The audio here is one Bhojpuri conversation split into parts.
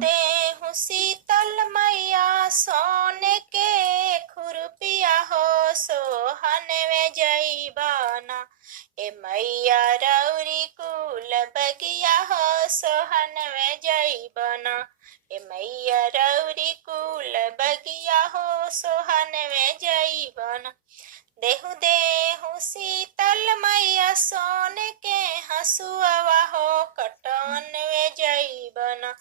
देहु शीतल मैया सोने के खुरपिया हो सोहन में जईबाना। ए मैया रौरी कुल बगिया हो सोहन में जईबाना। ए मैया रौरी कुल बगिया हो सोहन में जईबाना। देहु देहु शीतल मैया सोने के हसुआ हो कटन में जईबना।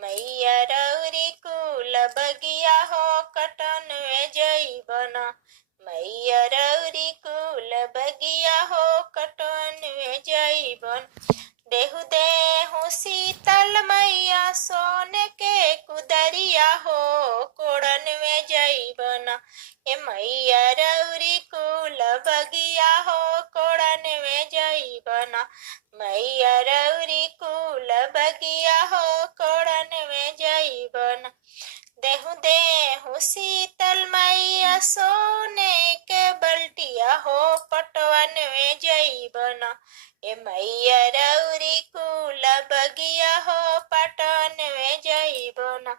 मैया रौरी कुल बगिया हो कटन में जईबना। मैया रौरी कुल बगिया हो कटन में जईबन। देहु देहु शीतल मैया सोने के कुदरिया हो कोड़न में जईबना। ए मैया रौरी कुल बगिया हो कोड़न में जईबना। मैया रौरी कुल बगिया हो कोड़न में जईबना। देहु देहु शीतल मैया सोने के बल्टिया हो पटवन में जईबना। ए मैया रौरी कुल बगिया हो पटवन में जईबना।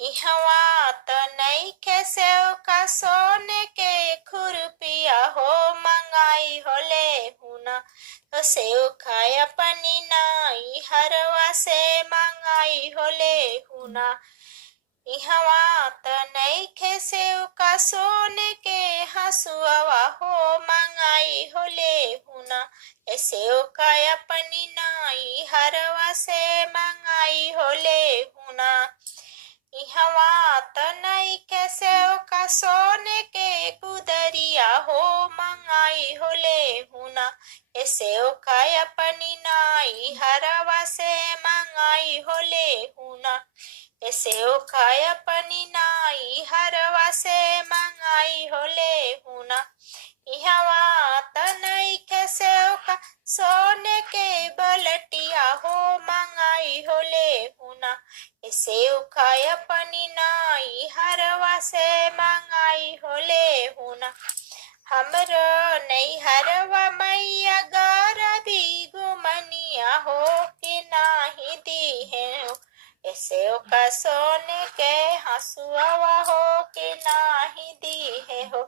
इहवा त नइखे सेव का सोने के खुरपिया हो मंगाई होले हुना। सेव खाया पनी नाई हरवा से मंगाई होले हुना। इहवा त नइखे सेव का सोने के हसुआ हो मंगाई होले हुना। ए सेव खाया पनी नाई हरवा से मंगाई होले हुना। इहवा त नइखे सेव का सोने के कुदरिया हो मंगाई होले हुना। ए सेव खाया पनी नाई हरवा से मंगाई होले हुना। ए सेव खाया पनी नाई हरवा से मंगाई होले हुना। इहवा त नइखे सेव का सोने के बलटिया हो मंगाई होले हुना। ए सेव खाया पनी नाई हरवा से मंगाई होले हुना। हमरो नैहरवा मैया गरबी गुमनिया हो कि नाही दी है। सेव का सोने के हसुआ हो कि नाही दी है हो।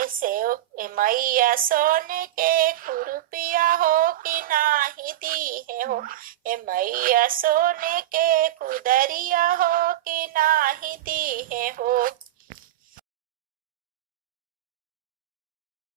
सेव मैया सोने के खुरपिया हो कि नाही दी है हो। ए मैया सोने के